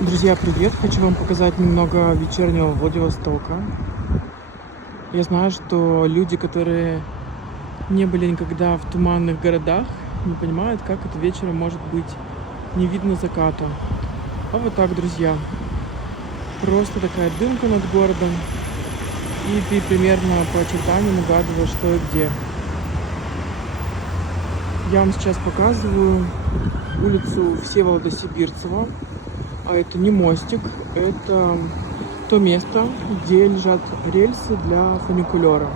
Друзья, привет! Хочу вам показать немного вечернего Владивостока. Я знаю, что люди, которые не были никогда в туманных городах, не понимают, как это вечером может быть не видно заката. А вот так, друзья. Просто такая дымка над городом, и ты примерно по очертаниям угадываешь, что и где. Я вам сейчас показываю улицу Всеволода Сибирцева. А это не мостик, это то место, где лежат рельсы для фуникулера.